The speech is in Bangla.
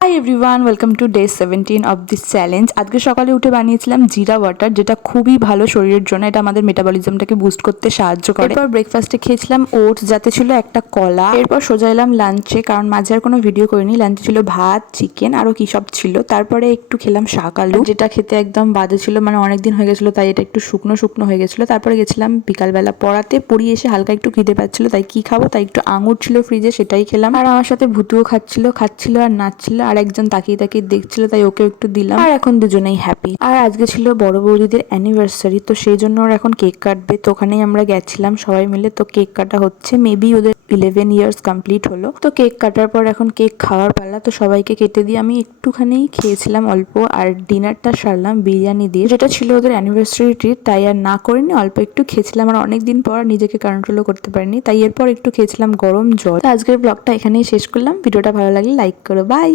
Hi everyone, welcome to day 17 of this challenge. আজকে সকালে উঠে বানিয়েছিলাম জিরা ওয়াটার, যেটা খুবই ভালো শরীরের জন্য। এটা আমাদের মেটাবলিজমটাকে বুস্ট করতে সাহায্য করে। এরপর ব্রেকফাস্টে খেয়েছিলাম ওটস, যাতে ছিল একটা কলা। এরপর সোজা এলাম লাঞ্চে, কারণ মাঝে আর কোনো ভিডিও করিনি। লাঞ্চে ছিল ভাত, চিকেন, আরও কী সব ছিল। তারপরে একটু খেলাম শাক আলু, যেটা খেতে একদম বাজে ছিল, মানে অনেকদিন হয়ে গেছিলো, তাই এটা একটু শুকনো শুকনো হয়ে গেছিলো। তারপরে গেছিলাম বিকালবেলা পড়াতে, পড়িয়ে এসে হালকা একটু খিদে পাচ্ছিলো, তাই কি খাবো, তাই একটু আঙুর ছিল ফ্রিজে, সেটাই খেলাম। আর আমার সাথে ভুতুও খাচ্ছিল আর নাচছিল, আর একজন তাকিয়ে তাকিয়ে দেখছিল, তাই ওকে একটু দিলাম। আর এখন দুজনেই হ্যাপি। আর আজকে ছিল বড় বৌদিদের অ্যানিভার্সারি, তো সেই জন্য ওরা এখন কেক কাটবে, তো ওখানেই আমরা গেছিলাম সবাই মিলে। তো কেক কাটা হচ্ছে, মেবি ওদের 11 ইয়ার্স কমপ্লিট হলো। তো কেক কাটার পর এখন কেক খাওয়ার পালা, তো সবাইকে কেটে দিয়ে আমি একটুখানি খেয়েছিলাম অল্প, আর ডিনারটা সারলাম বিরিয়ানি দিয়ে, যেটা ছিল ওদের অ্যানিভার্সারি ট্রিট, তাই আর না করিনি, অল্প একটু খেয়েছিলাম। আর অনেকদিন পর নিজেকে কন্ট্রোলও করতে পারিনি, তাই এরপর একটু খেয়েছিলাম গরম জল। তো আজকের ব্লগটা এখানেই শেষ করলাম। ভিডিওটা ভালো লাগলে লাইক করো, বাই।